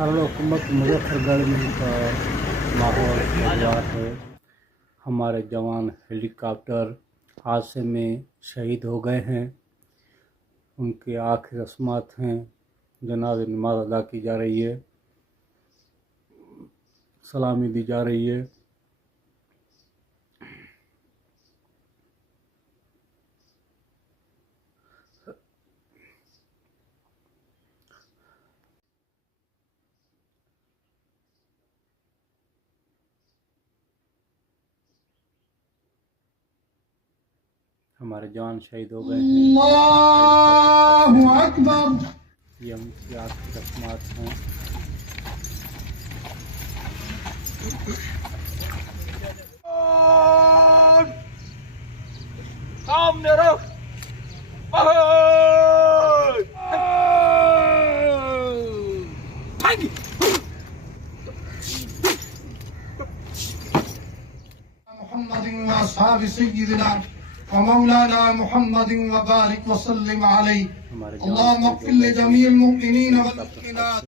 दारुल-हुकूमत मुज़फ़्फ़रगढ़ में का माहौल खुशगवार है। हमारे जवान हेलीकॉप्टर हादसे में शहीद हो गए हैं। उनके आखिरी रस्मात हैं, जनाज़ा नमाज़ अदा की जा रही है, सलामी दी जा रही है। हमारे जवान शहीद हो गए हैं। अल्लाहु अकबर। ये उनकी आखिरी रस्मात हैं। सामने रख मुहम्मदिन व अस्हाबि सय्यिदिना व मौलाना मुहम्मदिन व बारिक व सल्लिम अलैहि। अल्लाहुम्मा इग़फिर लि जमीइल मुमिनीन वल मुमिनात